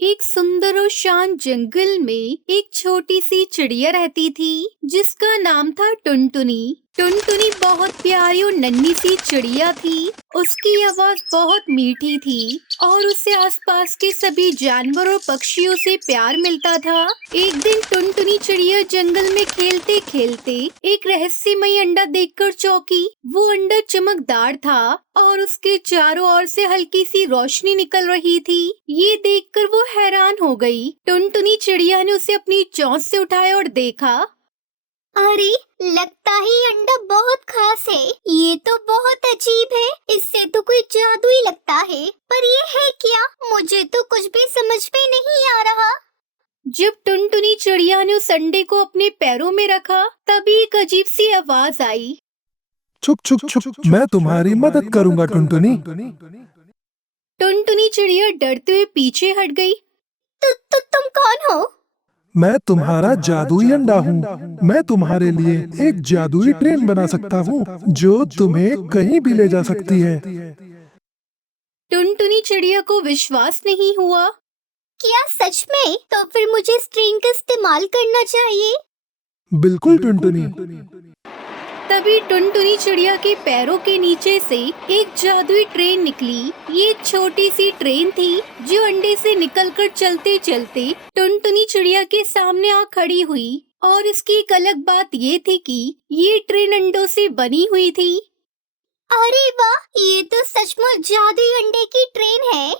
एक सुंदर और शांत जंगल में एक छोटी सी चिड़िया रहती थी जिसका नाम था टुनटुनी। टुनटुनी बहुत प्यारी और नन्ही सी चिड़िया थी। उसकी आवाज बहुत मीठी थी और उसे आसपास के सभी जानवर और पक्षियों से प्यार मिलता था। एक दिन टुनटुनी चिड़िया जंगल में खेलते खेलते एक रहस्यमयी अंडा देखकर चौंकी। वो अंडा चमकदार था और उसके चारों ओर से हल्की सी रोशनी निकल रही थी। ये देखकर वो हैरान हो गई। टुनटुनी चिड़िया ने उसे अपनी चोंच से उठाया और देखा। अरे, लगता है अंडा बहुत खास है। ये तो बहुत अजीब है। इससे तो कोई जादू ही लगता है। पर ये है क्या? मुझे तो कुछ भी समझ में नहीं आ रहा। जब टुनटुनी चिड़िया ने उस अंडे को अपने पैरों में रखा तभी एक अजीब सी आवाज आई। छुप छुप छुप, मैं तुम्हारी मदद करूंगा टुनटुनी। टुनटुनी चिड़िया डरते हुए पीछे हट गई। तुम कौन हो? मैं तुम्हारा जादुई अंडा हूँ। मैं तुम्हारे लिए एक जादुई ट्रेन बना सकता हूँ जो तुम्हें कहीं भी ले जा सकती है। टुनटुनी चिड़िया को विश्वास नहीं हुआ। क्या सच में? तो फिर मुझे इस ट्रेन का इस्तेमाल करना चाहिए। बिल्कुल टुनटुनी। तभी टुनटुनी चिड़िया के पैरों के नीचे से एक जादुई ट्रेन निकली। ये एक छोटी सी ट्रेन थी जो अंडे से निकलकर चलते चलते टुनटुनी चिड़िया के सामने आ खड़ी हुई। और इसकी एक अलग बात ये थी कि ये ट्रेन अंडों से बनी हुई थी। अरे वाह, ये तो सचमुच जादुई अंडे की ट्रेन है।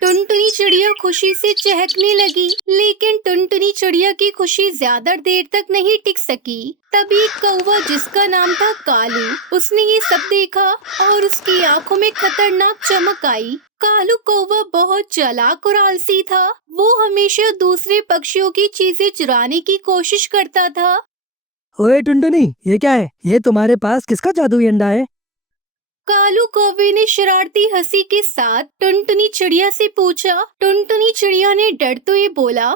टुनटुनी चिड़िया खुशी से चहकने लगी, लेकिन टुनटुनी चिड़िया की खुशी ज्यादा देर तक नहीं टिक सकी। तभी एक कौवा जिसका नाम था कालू, उसने ये सब देखा और उसकी आंखों में खतरनाक चमक आई। कालू कौवा बहुत चालाक और आलसी था। वो हमेशा दूसरे पक्षियों की चीजें चुराने की कोशिश करता था। ओए टुनटुनी, ये क्या है? ये तुम्हारे पास किसका जादुई अंडा है? कालू कौवे ने शरारती हंसी के साथ टुनटुनी चिड़िया से पूछा। टुनटुनी चिड़िया ने डरते हुए बोला,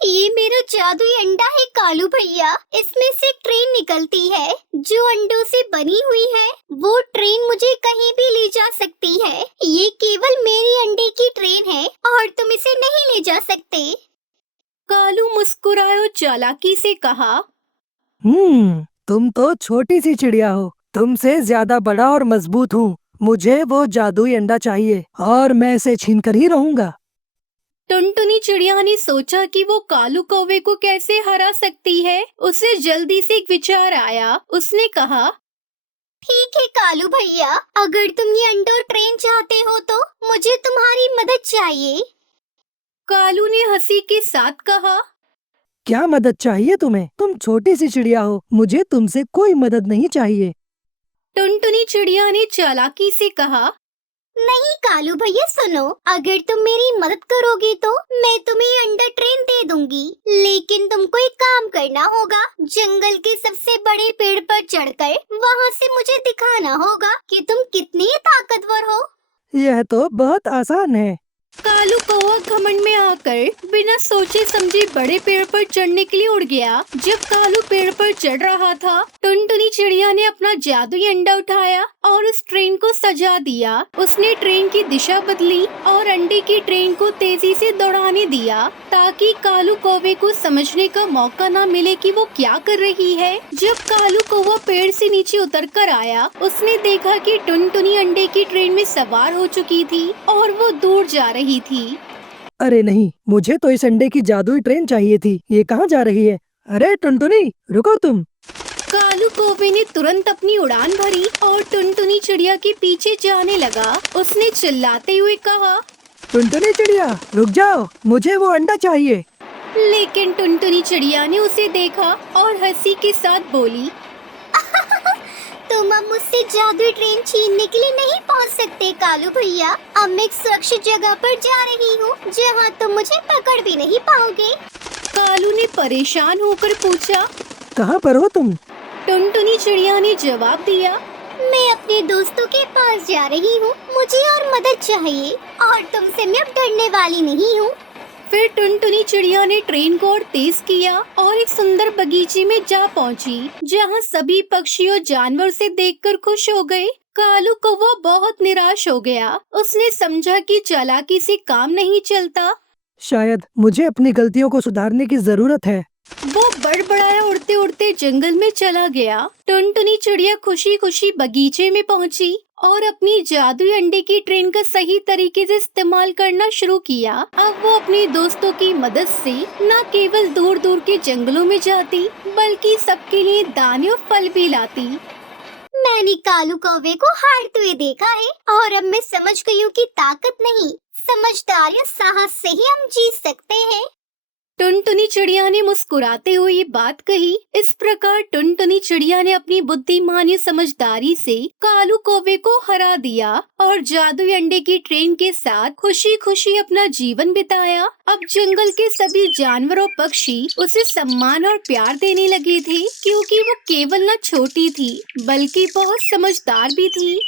ये मेरा जादुई अंडा है कालू भैया। इसमें से ट्रेन निकलती है जो अंडों से बनी हुई है। वो ट्रेन मुझे कहीं भी ले जा सकती है। ये केवल मेरी अंडे की ट्रेन है और तुम इसे नहीं ले जा सकते। कालू मुस्कुराए और चालाकी से कहा, तुम तो छोटी सी चिड़िया हो। तुमसे ज्यादा बड़ा और मजबूत हूँ। मुझे वो जादुई अंडा चाहिए और मैं इसे छीन कर ही रहूंगा। टुनटुनी चिड़िया ने सोचा कि वो कालू कौवे को कैसे हरा सकती है। उसे जल्दी से एक विचार आया। उसने कहा, ठीक है कालू भैया, अगर तुम ये अंडा और ट्रेन चाहते हो तो मुझे तुम्हारी मदद चाहिए। कालू ने हंसी के साथ कहा, क्या मदद चाहिए तुम्हें? तुम छोटी सी चिड़िया हो। मुझे तुमसे कोई मदद नहीं चाहिए। टुनटुनी चिड़िया ने चालाकी से कहा, नहीं कालू भैया सुनो, अगर तुम मेरी मदद करोगे तो मैं तुम्हें अंडा ट्रेन दे दूंगी। लेकिन तुमको एक काम करना होगा। जंगल के सबसे बड़े पेड़ पर चढ़कर वहाँ से मुझे दिखाना होगा कि तुम कितनी ताकतवर हो। यह तो बहुत आसान है। कालू कौवा घमंड में आकर बिना सोचे समझे बड़े पेड़ पर चढ़ने के लिए उड़ गया। जब कालू पेड़ पर चढ़ रहा था, टुनटुनी चिड़िया ने अपना जादुई अंडा उठाया और उस ट्रेन को सजा दिया। उसने ट्रेन की दिशा बदली और अंडे की ट्रेन को तेजी से दौड़ाने दिया ताकि कालू कौवे को समझने का मौका न मिले कि वो क्या कर रही है। जब कालू कौवा पेड़ से नीचे उतर कर आया, उसने देखा कि टुनटुनी अंडे की ट्रेन में सवार हो चुकी थी और वो दूर जा रही थी। अरे नहीं, मुझे तो इस अंडे की जादुई ट्रेन चाहिए थी। ये कहाँ जा रही है? अरे टुनटुनी, रुको तुम। कालू कौवे ने तुरंत अपनी उड़ान भरी और टुनटुनी चिड़िया के पीछे जाने लगा। उसने चिल्लाते हुए कहा, टुनटुनी चिड़िया, रुक जाओ, मुझे वो अंडा चाहिए। लेकिन टुनटुनी चिड़िया ने उसे देखा और हंसी के साथ बोली, तुम अब मुझसे जादुई ट्रेन छीनने के लिए नहीं पहुंच सकते कालू भैया। अब मैं एक सुरक्षित जगह पर जा रही हूँ जहाँ तुम मुझे पकड़ भी नहीं पाओगे। कालू ने परेशान होकर पूछा, कहाँ पर हो तुम? टुनटुनी चिड़िया ने जवाब दिया, मैं अपने दोस्तों के पास जा रही हूँ। मुझे और मदद चाहिए और तुमसे मैं अब डरने वाली नहीं हूँ। फिर टुनटुनी चिड़िया ने ट्रेन को और तेज किया और एक सुंदर बगीचे में जा पहुंची, जहां सभी पक्षी और जानवर उसे देखकर खुश हो गए। कालू कौवा बहुत निराश हो गया। उसने समझा कि चालाकी से काम नहीं चलता। शायद मुझे अपनी गलतियों को सुधारने की जरूरत है। वो बड़बड़ाया उड़ते उड़ते जंगल में चला गया। टुनटुनी चिड़िया खुशी खुशी बगीचे में पहुंची और अपनी जादुई अंडे की ट्रेन का सही तरीके से इस्तेमाल करना शुरू किया। अब वो अपने दोस्तों की मदद से न केवल दूर दूर के जंगलों में जाती, बल्कि सबके लिए दाने और फल भी लाती। मैंने कालू कौवे को हारते हुए देखा है और अब मैं समझ गई हूँ कि ताकत नहीं, समझदारी और साहस से ही हम जीत सकते हैं। टुनटुनी चिड़िया ने मुस्कुराते हुए ये बात कही। इस प्रकार टुनटुनी चिड़िया ने अपनी बुद्धिमानी समझदारी से कालू कौवे को हरा दिया और जादुई अंडे की ट्रेन के साथ खुशी खुशी अपना जीवन बिताया। अब जंगल के सभी जानवर और पक्षी उसे सम्मान और प्यार देने लगे थे, क्योंकि वो केवल न छोटी थी बल्कि बहुत समझदार भी थी।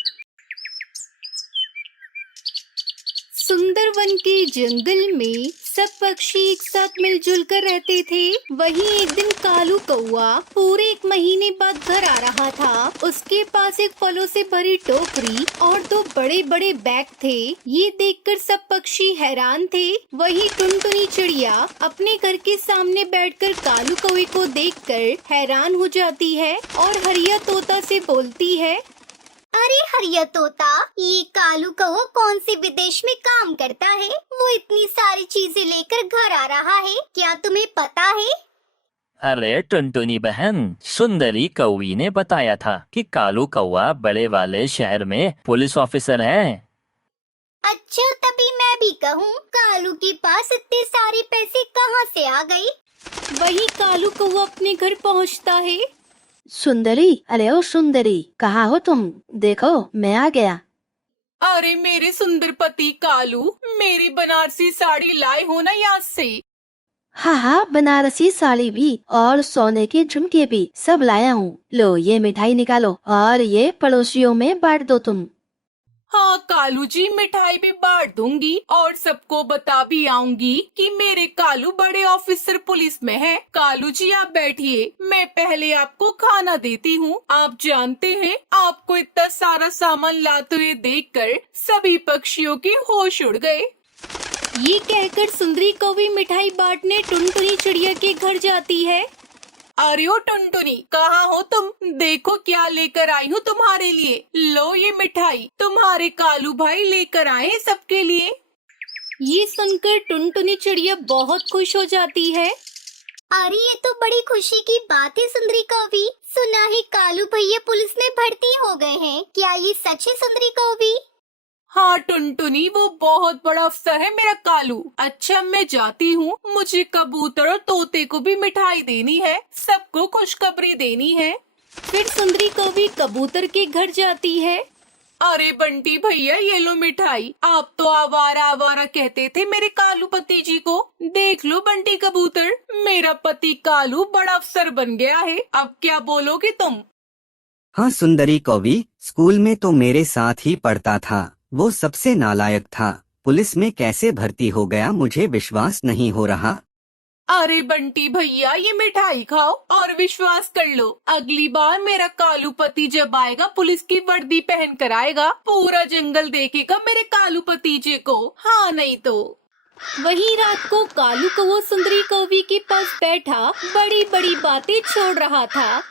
सुंदरवन के जंगल में सब पक्षी एक साथ मिलजुल कर रहते थे। वहीं एक दिन कालू कौवा पूरे 1 महीने बाद घर आ रहा था। उसके पास एक फलों से भरी टोकरी और 2 बड़े बड़े बैग थे। ये देखकर सब पक्षी हैरान थे। वहीं टुनटुनी चिड़िया अपने घर के सामने बैठकर कालू कौवे को देखकर हैरान हो जाती है और हरिया तोता से बोलती है, अरे हरिया तोता, ये कालू कौवा कौन से विदेश में काम करता है? वो इतनी सारी चीजें लेकर घर आ रहा है, क्या तुम्हें पता है? अरे टुनटुनी बहन, सुंदरी कौवी ने बताया था कि कालू कौवा बड़े वाले शहर में पुलिस ऑफिसर है। अच्छा, तभी मैं भी कहूँ, कालू के पास इतने सारे पैसे कहाँ से आ गए? वहीं कालू कौवा अपने घर पहुँचता है। सुंदरी, अरे ओ सुंदरी, कहाँ हो तुम? देखो मैं आ गया। अरे मेरे सुंदर पति कालू, मेरी बनारसी साड़ी लाए हो ना याद से? हाँ हाँ, बनारसी साड़ी भी और सोने के झुमके भी सब लाया हूँ। लो ये मिठाई निकालो और ये पड़ोसियों में बांट दो तुम। हाँ कालू जी, मिठाई भी बांट दूंगी और सबको बता भी आऊंगी कि मेरे कालू बड़े ऑफिसर पुलिस में है। कालू जी आप बैठिए, मैं पहले आपको खाना देती हूँ। आप जानते हैं, आपको इतना सारा सामान लाते हुए देखकर सभी पक्षियों के होश उड़ गए। ये कहकर सुंदरी कौवी मिठाई बांटने टुनटुनी चिड़िया के घर जाती है। अरे ओ टुनटुनी, कहाँ हो तुम? देखो क्या लेकर आई हूँ तुम्हारे लिए। लो ये मिठाई तुम्हारे कालू भाई लेकर आए हैं सबके लिए। ये सुनकर टुनटुनी चिड़िया बहुत खुश हो जाती है। अरे ये तो बड़ी खुशी की बात है सुंदरी कौवी। सुना है कालू भैया पुलिस में भर्ती हो गए हैं, क्या ये सच है सुंदरी कौवी? हाँ टुनटुनी, वो बहुत बड़ा अफसर है मेरा कालू। अच्छा मैं जाती हूँ, मुझे कबूतर और तोते को भी मिठाई देनी है, सबको खुशखबरी देनी है। फिर सुंदरी कौवी कबूतर के घर जाती है। अरे बंटी भैया, ये लो मिठाई। आप तो आवारा आवारा कहते थे मेरे कालू पति जी को। देख लो बंटी कबूतर, मेरा पति कालू बड़ा अफसर बन गया है। अब क्या बोलोगे तुम? हाँ सुंदरी कौवी, स्कूल में तो मेरे साथ ही पढ़ता था। वो सबसे नालायक था। पुलिस में कैसे भर्ती हो गया, मुझे विश्वास नहीं हो रहा। अरे बंटी भैया, ये मिठाई खाओ और विश्वास कर लो, अगली बार मेरा कालू पति जब आएगा पुलिस की वर्दी पहन कर आएगा, पूरा जंगल देखेगा मेरे कालू पति जी को। हाँ नहीं तो। वहीं रात को कालू कौवा सुंदरी कौवी के पास बैठा बड़ी बड़ी बातें छोड़ रहा था।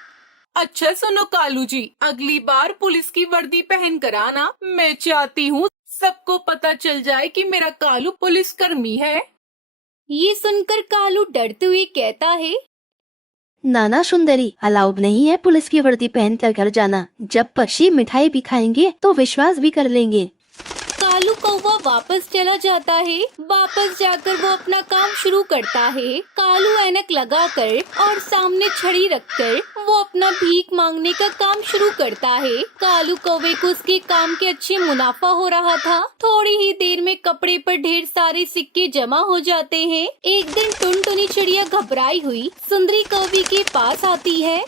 अच्छा सुनो कालू जी, अगली बार पुलिस की वर्दी पहन कर आना। मैं चाहती हूँ सबको पता चल जाए कि मेरा कालू पुलिस कर्मी है। ये सुनकर कालू डरते हुए कहता है, नाना सुंदरी, अलाउड नहीं है पुलिस की वर्दी पहन कर घर जाना। जब पक्षी मिठाई भी खाएंगे तो विश्वास भी कर लेंगे। कालू कौवा वापस चला जाता है। वापस जाकर वो अपना काम शुरू करता है। कालू ऐनक लगाकर और सामने छड़ी रखकर वो अपना भीख मांगने का काम शुरू करता है। कालू कौवे को उसके काम के अच्छे मुनाफा हो रहा था। थोड़ी ही देर में कपड़े पर ढेर सारे सिक्के जमा हो जाते हैं। एक दिन टुनटुनी चिड़िया घबराई हुई सुंदरी कौवी के पास आती है।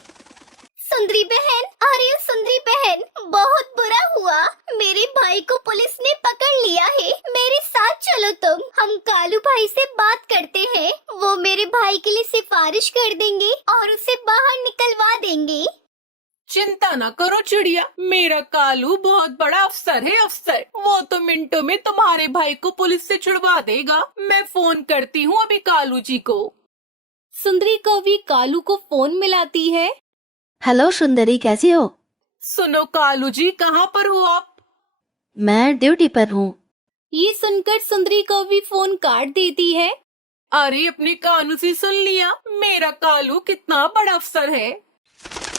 सुंदरी बहन, अरे सुंदरी बहन, बहुत बुरा हुआ, मेरे भाई को पुलिस ने पकड़ लिया है। मेरे साथ चलो तुम, हम कालू भाई से बात करते हैं। वो मेरे भाई के लिए सिफारिश कर देंगे और उसे बाहर निकलवा देंगे। चिंता ना करो चिड़िया, मेरा कालू बहुत बड़ा अफसर है अफसर। वो तो मिनटों में तुम्हारे भाई को पुलिस से छुड़वा देगा। मैं फोन करती हूँ अभी कालू जी को। सुंदरी कौवी कालू को फोन मिलाती है। हेलो सुंदरी, कैसी हो? सुनो कालू जी, कहाँ पर हो आप? मैं ड्यूटी पर हूँ। ये सुनकर सुंदरी कौवी फोन काट देती है। अरे अपने कानू से सुन लिया, मेरा कालू कितना बड़ा अफसर है।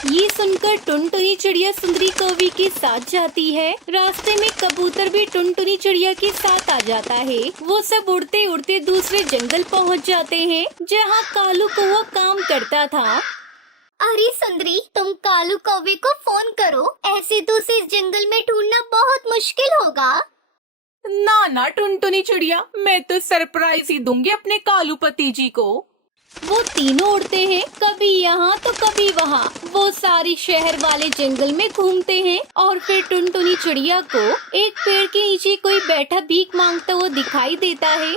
ये सुनकर टुनटुनी चिड़िया सुंदरी कौवी के साथ जाती है। रास्ते में कबूतर भी टुनटुनी चिड़िया के साथ आ जाता है। वो सब उड़ते उड़ते दूसरे जंगल पहुंच जाते हैं, जहां कालू कौवा काम करता था। अरे सुंदरी, तुम कालू कौवे को फोन करो, ऐसे तो उसे इस जंगल में ढूंढना बहुत मुश्किल होगा। ना ना टुनटुनी चिड़िया, मैं तो सरप्राइज ही दूंगी अपने कालू पति जी को। वो तीनों उड़ते हैं, कभी यहाँ तो कभी वहाँ। वो सारी शहर वाले जंगल में घूमते हैं और फिर टुनटुनी चिड़िया को एक पेड़ के नीचे कोई बैठा भीख मांगता हुआ दिखाई देता है।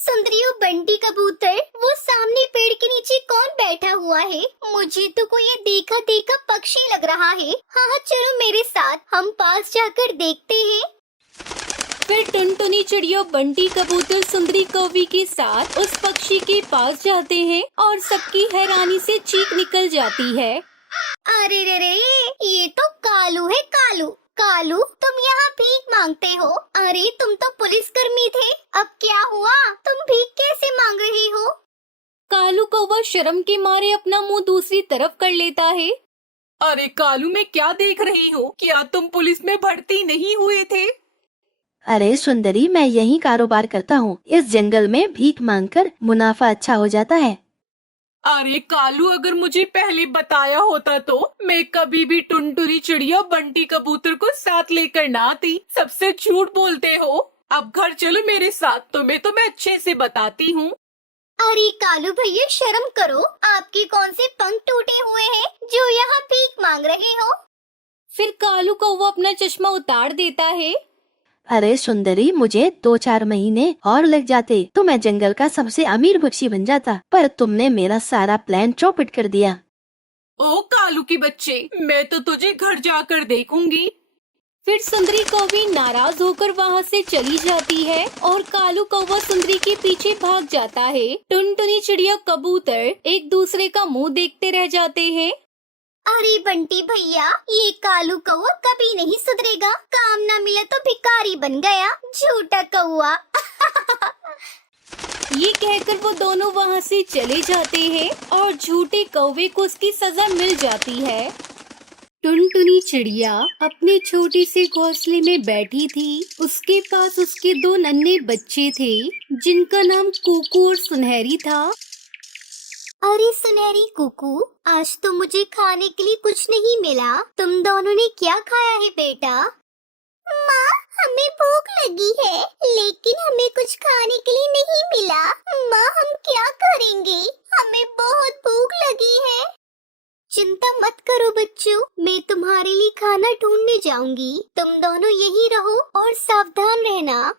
सुंदरी और बंटी कबूतर, वो सामने पेड़ के नीचे कौन बैठा हुआ है? मुझे तो कोई ये देखा देखा पक्षी लग रहा है। हाँ चलो मेरे साथ, हम पास जाकर देखते हैं। फिर टुनटुनी चिड़िया बंटी कबूतर सुंदरी कौवी के साथ उस पक्षी के पास जाते हैं और सबकी हैरानी से चीख निकल जाती है। अरे रे रे, ये तो कालू है कालू। कालू, तुम यहाँ भीख मांगते हो? अरे तुम तो पुलिसकर्मी थे, अब क्या हुआ? तुम भीख कैसे मांग रहे हो? कालू कौवा शर्म के मारे अपना मुंह दूसरी तरफ कर लेता है। अरे कालू, मैं क्या देख रही हूँ? क्या तुम पुलिस में भर्ती नहीं हुए थे? अरे सुंदरी, मैं यही कारोबार करता हूँ। इस जंगल में भीख मांगकर मुनाफा अच्छा हो जाता है। अरे कालू, अगर मुझे पहले बताया होता तो मैं कभी भी टुनटुनी चिड़िया बंटी कबूतर को साथ लेकर ना आती। सबसे झूठ बोलते हो। अब घर चलो मेरे साथ, तुम्हें तो मैं अच्छे से बताती हूँ। अरे कालू भैया, शर्म करो। आपके कौन से पंख टूटे हुए हैं जो यहाँ भीख मांग रहे हो? फिर कालू कौवा अपना चश्मा उतार देता है। अरे सुंदरी, मुझे 2-4 महीने और लग जाते तो मैं जंगल का सबसे अमीर पक्षी बन जाता, पर तुमने मेरा सारा प्लान चौपट कर दिया। ओ कालू के बच्चे, मैं तो तुझे घर जाकर देखूंगी। फिर सुंदरी कौवी नाराज होकर वहाँ से चली जाती है और कालू कौवा सुंदरी के पीछे भाग जाता है। टुनटुनी चिड़िया कबूतर एक दूसरे का मुंह देखते रह जाते हैं। अरे बंटी भैया, ये कालू कौवा कभी नहीं सुधरेगा। काम ना मिला तो भिखारी बन गया, झूठा कौवा। ये कहकर वो दोनों वहाँ से चले जाते हैं और झूठे कौवे को उसकी सजा मिल जाती है। टुनटुनी चिड़िया अपने छोटी से घोंसले में बैठी थी। उसके पास उसके 2 नन्हे बच्चे थे, जिनका नाम कुकू और सुनहरी था। अरे सुनहरी कुकू, आज तो मुझे खाने के लिए कुछ नहीं मिला। तुम दोनों ने क्या खाया है बेटा? माँ, हमें भूख लगी है, लेकिन हमें कुछ खाने के लिए नहीं मिला। माँ, हम क्या करेंगे? हमें बहुत भूख लगी है। चिंता मत करो बच्चों, मैं तुम्हारे लिए खाना ढूंढने जाऊंगी। तुम दोनों यहीं रहो और सावधान रहना।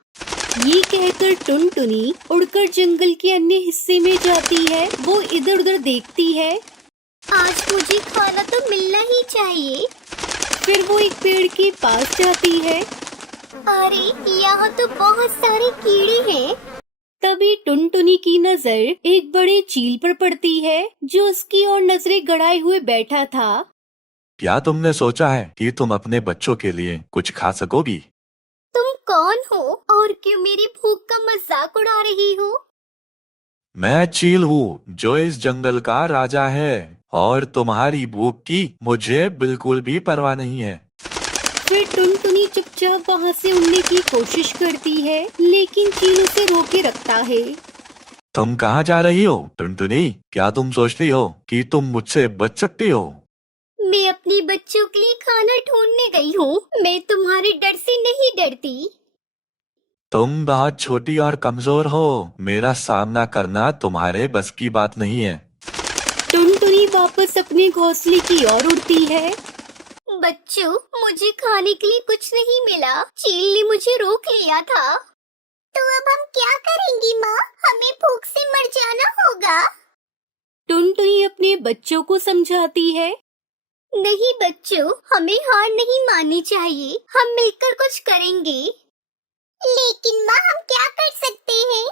ये कहकर टुनटुनी उड़कर जंगल के अन्य हिस्से में जाती है। वो इधर उधर देखती है। आज मुझे खाना तो मिलना ही चाहिए। फिर वो एक पेड़ के पास जाती है। अरे यहाँ तो बहुत सारे कीड़े हैं। तभी टुनटुनी की नजर एक बड़े चील पर पड़ती है, जो उसकी ओर नजरें गड़ाए हुए बैठा था। क्या तुमने सोचा है कि तुम अपने बच्चों के लिए कुछ खा सकोगी? तुम कौन हो और क्यों मेरी भूख का मजाक उड़ा रही हो? मैं चील हूँ जो इस जंगल का राजा है, और तुम्हारी भूख की मुझे बिल्कुल भी परवाह नहीं है। फिर टुनटुनी चुपचाप वहाँ से उड़ने की कोशिश करती है, लेकिन चील उसे रोके रखता है। तुम कहाँ जा रही हो टुनटुनी? क्या तुम सोचती हो कि तुम मुझसे बच सकती हो? मैं अपने बच्चों के लिए खाना ढूंढने गई हूँ। मैं तुम्हारे डर से नहीं डरती। तुम बहुत छोटी और कमजोर हो। मेरा सामना करना तुम्हारे बस की बात नहीं है। टुनटुनी वापस अपने घोंसले की ओर उड़ती है। बच्चों, मुझे खाने के लिए कुछ नहीं मिला। चील ने मुझे रोक लिया था। तो अब हम क्या करेंगी माँ? हमें भूख से मर जाना होगा। टुनटुनी अपने बच्चों को समझाती है। नहीं बच्चों, हमें हार नहीं माननी चाहिए। हम मिलकर कुछ करेंगे। लेकिन माँ, हम क्या कर सकते हैं?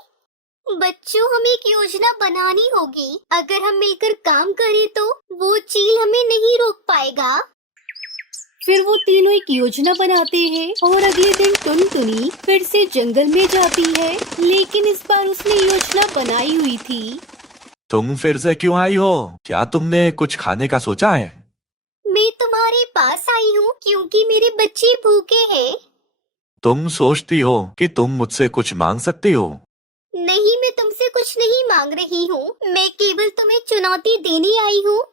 बच्चों, हमें एक योजना बनानी होगी। अगर हम मिलकर काम करें तो वो चील हमें नहीं रोक पाएगा। फिर वो तीनों एक योजना बनाते हैं और अगले दिन टुनटुनी फिर से जंगल में जाती है, लेकिन इस बार उसने योजना बनाई हुई थी। तुम फिर से क्यों आई हो? क्या तुमने कुछ खाने का सोचा है? मैं तुम्हारे पास आई हूँ क्योंकि मेरे बच्चे भूखे हैं। तुम सोचती हो कि तुम मुझसे कुछ मांग सकती हो? नहीं, मैं तुमसे कुछ नहीं मांग रही हूँ। मैं केवल तुम्हें चुनौती देने आई हूँ।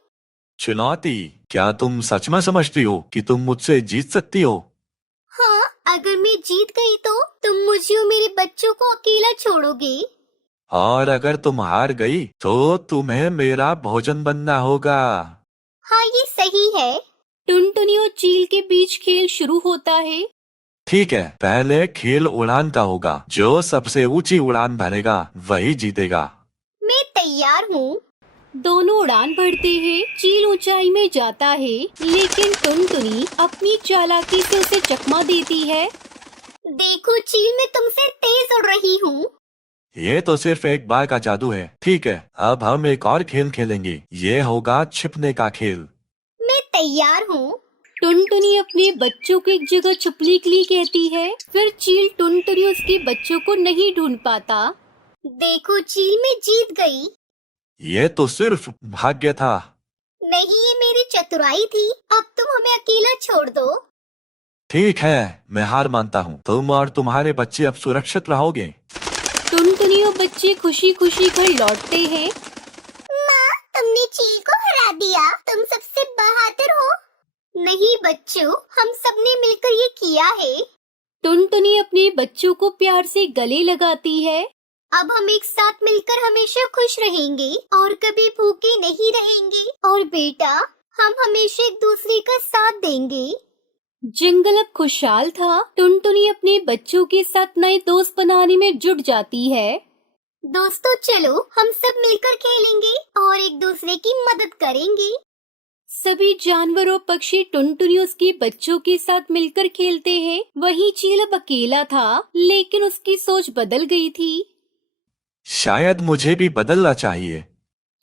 चुनौती? क्या तुम सच में समझती हो कि तुम मुझसे जीत सकती हो? हाँ, अगर मैं जीत गई तो तुम मुझे और मेरे बच्चों को अकेला छोड़ोगे। और अगर तुम हार गई तो तुम्हें मेरा भोजन बनना होगा। हाँ, ये सही है। टुनटुनी और चील के बीच खेल शुरू होता है। ठीक है, पहले खेल उड़ान का होगा। जो सबसे ऊंची उड़ान भरेगा वही जीतेगा। मैं तैयार हूँ। दोनों उड़ान भरते हैं। चील ऊंचाई में जाता है, लेकिन टुनटुनी अपनी चालाकी से उसे चकमा देती है। देखो चील, मैं तुमसे तेज उड़ रही हूँ। ये तो सिर्फ एक बार का जादू है। ठीक है, अब हम एक और खेल खेलेंगे। ये होगा छिपने का खेल। मैं तैयार हूँ। टुनटुनी अपने बच्चों को एक जगह छुपने के लिए कहती है। फिर चील टुनटुनी उसके बच्चों को नहीं ढूंढ पाता। देखो चील, मैं जीत गई। ये तो सिर्फ भाग्य था। नहीं, ये मेरी चतुराई थी। अब तुम हमें अकेला छोड़ दो। ठीक है, मैं हार मानता हूँ। तुम और तुम्हारे बच्चे अब सुरक्षित रहोगे। टुनटुनी और बच्चे खुशी खुशी घर लौटते हैं। माँ, तुमने चील को हरा दिया। तुम सबसे बहादुर हो। नहीं बच्चों, हम सबने मिलकर ये किया है। टुनटुनी अपने बच्चों को प्यार से गले लगाती है। अब हम एक साथ मिलकर हमेशा खुश रहेंगे और कभी भूखे नहीं रहेंगे। और बेटा, हम हमेशा एक दूसरे का साथ देंगे। जंगल अब खुशहाल था। टुनटुनी अपने बच्चों के साथ नए दोस्त बनाने में जुट जाती है। दोस्तों, चलो हम सब मिलकर खेलेंगे और एक दूसरे की मदद करेंगे। सभी जानवर और पक्षी टुनटुनी उसके बच्चों के साथ मिलकर खेलते हैं। वहीं चील अब अकेला था, लेकिन उसकी सोच बदल गई थी। शायद मुझे भी बदलना चाहिए।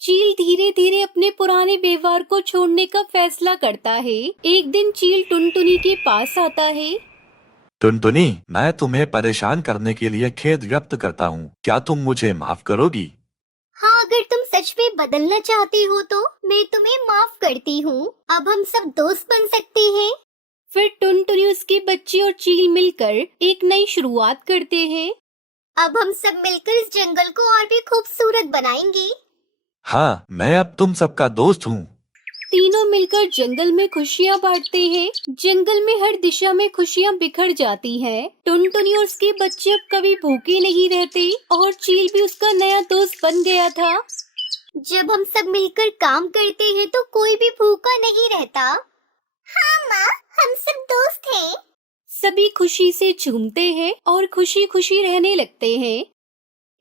चील धीरे धीरे अपने पुराने व्यवहार को छोड़ने का फैसला करता है। एक दिन चील टुनटुनी के पास आता है। टुनटुनी, मैं तुम्हें परेशान करने के लिए खेद व्यक्त करता हूँ। क्या तुम मुझे माफ करोगी? हाँ, अगर तुम सच में बदलना चाहती हो तो मैं तुम्हें माफ करती हूँ। अब हम सब दोस्त बन सकते हैं। फिर टुनटुनी, उसके बच्चे और चील मिलकर एक नई शुरुआत करते हैं। अब हम सब मिलकर इस जंगल को और भी खूबसूरत बनाएंगे। हाँ, मैं अब तुम सबका दोस्त हूँ। तीनों मिलकर जंगल में खुशियाँ बांटते हैं। जंगल में हर दिशा में खुशियाँ बिखर जाती हैं। टुनटुनी और उसके बच्चे अब कभी भूखे नहीं रहते और चील भी उसका नया दोस्त बन गया था। जब हम सब मिलकर काम करते हैं तो कोई भी भूखा नहीं रहता। हाँ माँ, हम सब दोस्त हैं। सभी खुशी से झूमते हैं और खुशी खुशी रहने लगते हैं।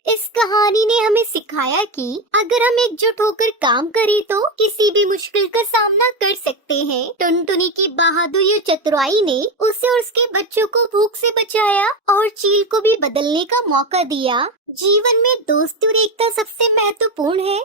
इस कहानी ने हमें सिखाया कि अगर हम एकजुट होकर काम करें तो किसी भी मुश्किल का सामना कर सकते हैं। टुनटुनी की बहादुरी और चतुराई ने उसे और उसके बच्चों को भूख से बचाया और चील को भी बदलने का मौका दिया। जीवन में दोस्ती और एकता सबसे महत्वपूर्ण है।